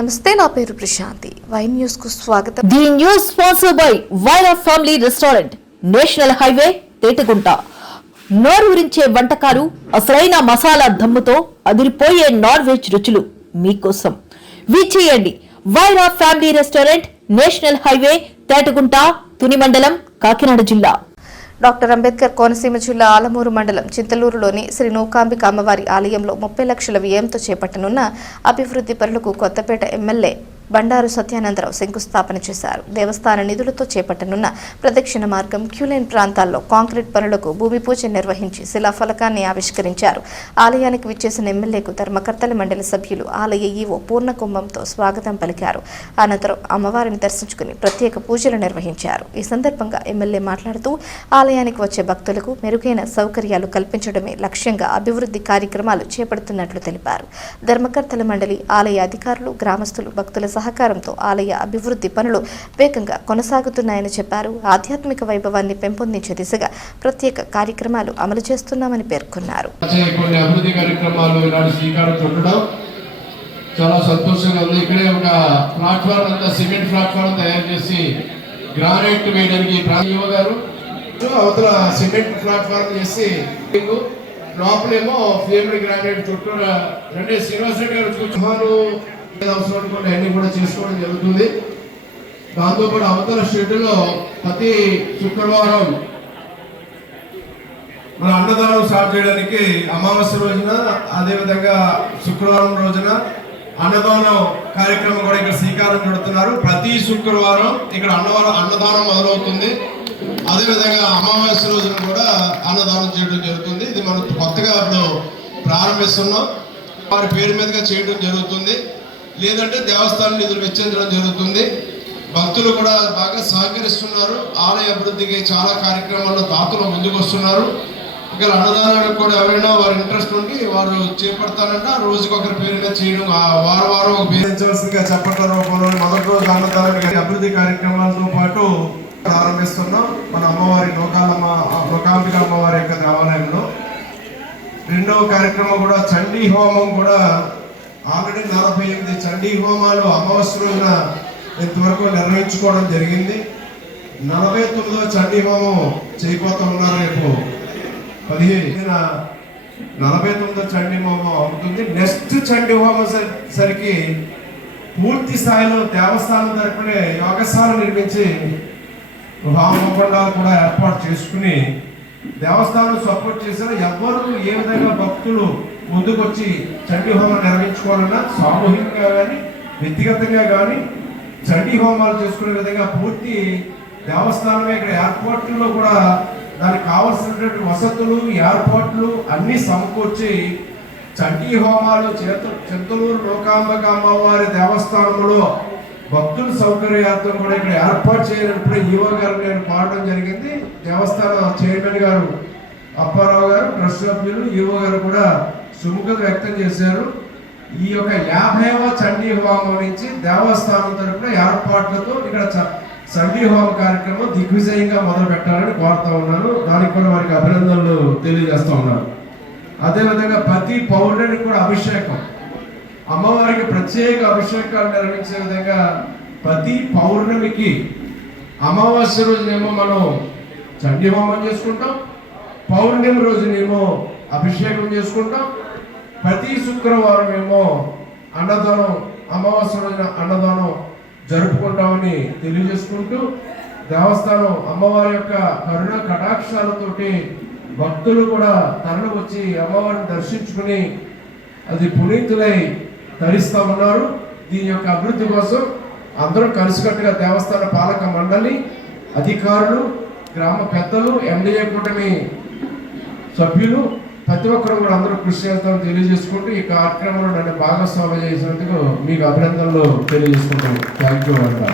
నమస్తే, నా పేరు ప్రశాంతి. వై న్యూస్ కు స్వాగతం. The news sponsored by Vaira family restaurant, national highway, Tetagunta. నోరూరించే వంటకాలు, అసలైన మసాలా దమ్ముతో అదిరిపోయే నాన్ వెజ్ రుచులు మీకోసం. విచ్చేయండి Vaira family restaurant, national highway, Tetagunta, Tuni మండలం, కాకినాడ జిల్లా. డాక్టర్ అంబేద్కర్ కోనసీమ జిల్లా ఆలమూరు మండలం చింతలూరులోని శ్రీ నూకాంబిక అమ్మవారి ఆలయంలో 30 లక్షల వ్యయంతో చేపట్టనున్న అభివృద్ధి పనులకు కొత్తపేట ఎమ్మెల్యే బండారు సత్యానందరావు శంకుస్థాపన చేశారు. దేవస్థాన నిధులతో చేపట్టనున్న ప్రదక్షిణ మార్గం, క్యూలైన్ ప్రాంతాల్లో కాంక్రీట్ పనులకు భూమి పూజ నిర్వహించి శిలాఫలకాన్ని ఆవిష్కరించారు. ఆలయానికి విచ్చేసిన ఎమ్మెల్యేకు ధర్మకర్తల మండలి సభ్యులు, ఆలయ ఈవో పూర్ణ కుంభంతో స్వాగతం పలికారు. అనంతరం అమ్మవారిని దర్శించుకుని ప్రత్యేక పూజలు నిర్వహించారు. ఈ సందర్భంగా ఎమ్మెల్యే మాట్లాడుతూ ఆలయానికి వచ్చే భక్తులకు మెరుగైన సౌకర్యాలు కల్పించడమే లక్ష్యంగా అభివృద్ధి కార్యక్రమాలు చేపడుతున్నట్లు తెలిపారు. ధర్మకర్తల మండలి, ఆలయ అధికారులు, గ్రామస్తులు, భక్తుల సహకారంతో ఆలయ అభివృద్ధి పనులు వేగంగా కొనసాగుతున్నాయని చెప్పారు. ఆధ్యాత్మిక వైభవాన్ని పెంపొందించే దిశగా ప్రత్యేక కార్యక్రమాలు అమలు చేస్తున్నామని పేర్కొన్నారు. చాలా సంతోషంగా ఉంది. ఇక్కడే ఒక ప్లాట్ఫామ్ అంతా సిమెంట్ ప్లాట్ఫామ్ తయారు చేసి గ్రానైట్ వేయడానికి గారు అవతల సిమెంట్ ప్లాట్ఫామ్ చేసి లోపలేమో ఫ్లేమ్డ్ గ్రానైట్ చుట్టూ రెండు శ్రీనివాస రెడ్డి గారు సుమారు అవసరం అన్ని కూడా చేసుకోవడం జరుగుతుంది. దాంతోపాటు అవతల షెడ్యూల్లో ప్రతి శుక్రవారం మన అన్నదానం స్టార్ట్ చేయడానికి అమావాస్య రోజున, అదేవిధంగా శుక్రవారం రోజున అన్నదానం కార్యక్రమం కూడా ఇక్కడ శ్రీకారం చుడుతున్నారు. ప్రతి శుక్రవారం ఇక్కడ అన్నదానం మొదలవుతుంది. అదేవిధంగా అమావాస్య రోజున కూడా అన్నదానం చేయడం జరుగుతుంది. ఇది మనం కొత్తగా ఇప్పుడు ప్రారంభిస్తున్నాం. వారి పేరు మీదుగా చేయడం జరుగుతుంది, లేదంటే దేవస్థానం నిధులు వెచ్చించడం జరుగుతుంది. భక్తులు కూడా బాగా సహకరిస్తున్నారు. ఆలయ అభివృద్ధికి చాలా కార్యక్రమాల్లో దాతలు ముందుకు వస్తున్నారు. ఇక్కడ అన్నదానానికి కూడా ఎవరైనా వారి ఇంట్రెస్ట్ ఉండి వారు చేపడతానంటే రోజుకి ఒకరి పేరుగా చేయడం, వారం ఒక పేరించవలసిందిగా చెప్పట్ల రూపంలో మొదటి రోజు అన్నదానానికి అభివృద్ధి కార్యక్రమాలతో పాటు ప్రారంభిస్తున్నాం. మన అమ్మవారి నూకాంబిక అమ్మవారి యొక్క దేవాలయంలో రెండవ కార్యక్రమం కూడా చండీ హోమం కూడా ఆల్రెడీ 48 చండీ హోమాలు అమావాస్య రోజున ఇంతవరకు నిర్వహించుకోవడం జరిగింది. 49వ చండీ హోమం చేయబోతూ ఉన్నారు. రేపు 15న 49వ చండీ హోమం అవుతుంది. నెక్స్ట్ చండీ హోమం సరికి పూర్తి స్థాయిలో దేవస్థానం తరపునే యోగశాల నిర్మించి హోమకుండాలు కూడా ఏర్పాటు చేసుకుని దేవస్థానం సపోర్ట్ చేశారు. ఎవరు ఏ విధంగా భక్తులు ముందుకొచ్చి చండీ హోమం నిర్వహించుకోవాలన్నా సామూహికంగా కానీ వ్యక్తిగతంగా కానీ చండీ హోమాలు చేసుకునే విధంగా పూర్తి దేవస్థానమే ఇక్కడ ఏర్పాట్లలో కూడా దానికి కావలసినటువంటి వసతులు, ఏర్పాట్లు అన్నీ సమకూర్చి చండీ హోమాలు చింతలూరు నూకాంబిక అమ్మవారి దేవస్థానంలో భక్తుల సౌకర్యార్థం కూడా ఇక్కడ ఏర్పాటు చేయనప్పుడు ఈవో గారు నేను పాడడం జరిగింది. దేవస్థాన చైర్మన్ గారు అప్పారావు గారు, ట్రస్ట్ సభ్యులు, ఈవో గారు కూడా సుముఖత వ్యక్తం చేశారు. ఈ యొక్క 50వ చండీ హోమం నుంచి దేవస్థానం తరపున ఏర్పాట్లతో ఇక్కడ చండీ హోమ కార్యక్రమం దిగ్విజయంగా మొదలు పెట్టాలని కోరుతా ఉన్నాను. దానికి కూడా వారికి అభినందనలు తెలియజేస్తా ఉన్నాను. అదేవిధంగా ప్రతి పౌర్ణమికి కూడా అభిషేకం, అమ్మవారికి ప్రత్యేక అభిషేకాలు నిర్వహించే విధంగా ప్రతి పౌర్ణమికి అమావాస్య రోజునేమో మనం చండీ హోమం చేసుకుంటాం, పౌర్ణమి రోజునేమో అభిషేకం చేసుకుంటాం. ప్రతి శుక్రవారం ఏమో అన్నదానం, అమావాస్య రోజున అన్నదానం జరుపుకుంటామని తెలియజేసుకుంటూ దేవస్థానం అమ్మవారి యొక్క కరుణ కటాక్షాలతోటి భక్తులు కూడా తరలి వచ్చి అమ్మవారిని దర్శించుకుని అది పునీతులై తరిస్తా ఉన్నారు. దీని యొక్క అభివృద్ధి కోసం అందరూ కలిసికట్టుగా దేవస్థాన పాలక మండలి, అధికారులు, గ్రామ పెద్దలు, ఎన్డీఏ కూటమి సభ్యులు ప్రతి ఒక్కరు కూడా అందరూ కృషి చేస్తామని తెలియజేసుకుంటూ ఈ కార్యక్రమంలో నన్ను భాగస్వామ్యం చేసినందుకు మీకు అభినందనలు తెలియజేసుకుంటాను. థ్యాంక్ యూ అంట.